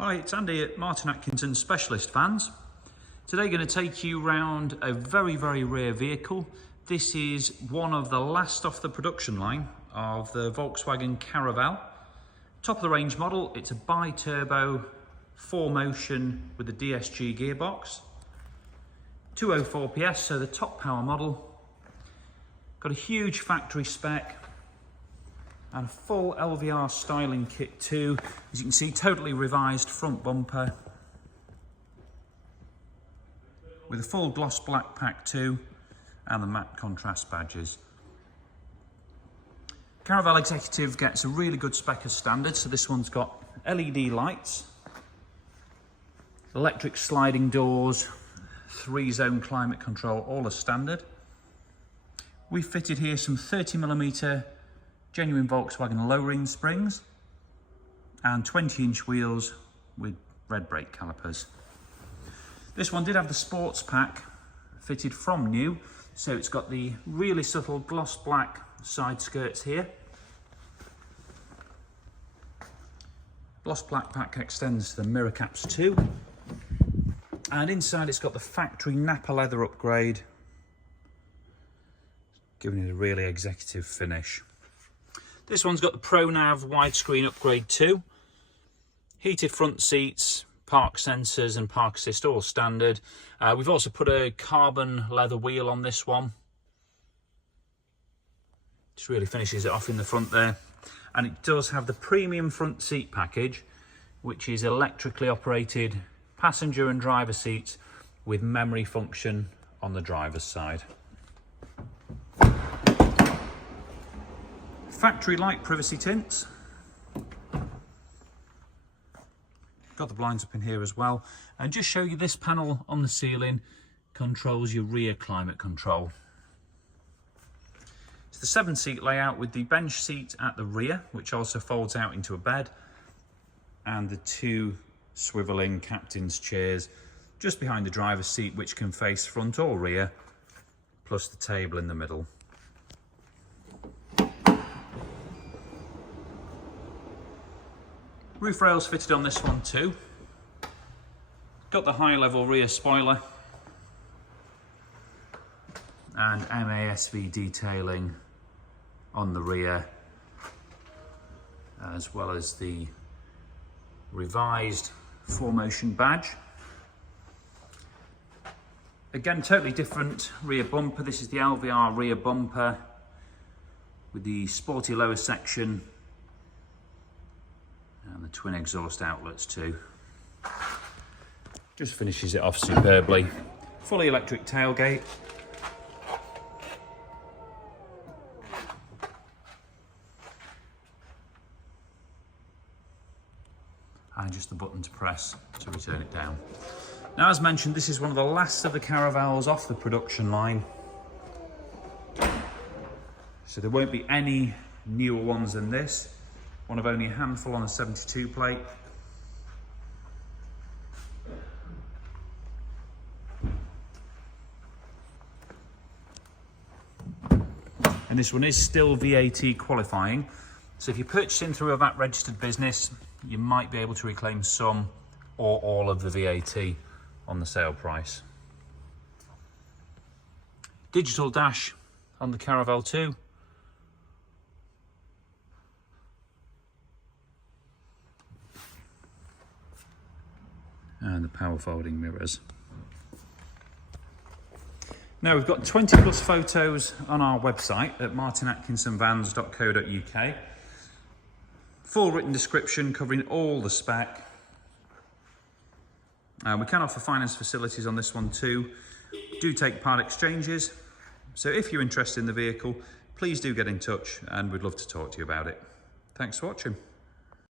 Hi, it's Andy at Atkinson Specialist Vans. Today going to take you around a very rare vehicle. This is one of the last off the production line of the Volkswagen Caravelle. Top of the range model, it's a bi-turbo 4Motion with a DSG gearbox. 204 PS, so the top power model. Got a huge factory spec and a full LVR styling kit too. As you can see, totally revised front bumper with a full gloss black pack too, and the matte contrast badges. Caravelle Executive gets a really good spec as standard, so this one's got LED lights, electric sliding doors, 3-zone climate control, all as standard. We've fitted here some 30mm genuine Volkswagen low-ring springs and 20-inch wheels with red brake calipers. This one did have the sports pack fitted from new, so it's got the really subtle gloss black side skirts here. Gloss black pack extends to the mirror caps too, and inside it's got the factory nappa leather upgrade, giving it a really executive finish. This one's got the ProNav widescreen upgrade too. Heated front seats, park sensors and park assist, all standard. We've also put a carbon leather wheel on this one. Just really finishes it off in the front there. And it does have the premium front seat package, which is electrically operated passenger and driver seats with memory function on the driver's side. Factory light privacy tints. Got the blinds up in here as well. And just show you, this panel on the ceiling controls your rear climate control. It's the 7-seat layout with the bench seat at the rear, which also folds out into a bed, and the 2 swiveling captain's chairs just behind the driver's seat, which can face front or rear, plus the table in the middle. Roof rails fitted on this one too. Got the high level rear spoiler and MASV detailing on the rear, as well as the revised 4Motion badge. Again, totally different rear bumper. This is the LVR rear bumper with the sporty lower section and the twin exhaust outlets too. Just finishes it off superbly. Fully electric tailgate. And just the button to press to return it down. Now, as mentioned, this is one of the last of the Caravelles off the production line, so there won't be any newer ones than this. One of only a handful on a 72 plate. And this one is still VAT qualifying. So if you're purchasing through a VAT registered business, you might be able to reclaim some or all of the VAT on the sale price. Digital dash on the Caravelle too. And the power folding mirrors. Now, we've got 20 plus photos on our website at martinatkinsonvans.co.uk. Full written description covering all the spec. We can offer finance facilities on this one too. Do take part exchanges. So if you're interested in the vehicle, please do get in touch and we'd love to talk to you about it. Thanks for watching.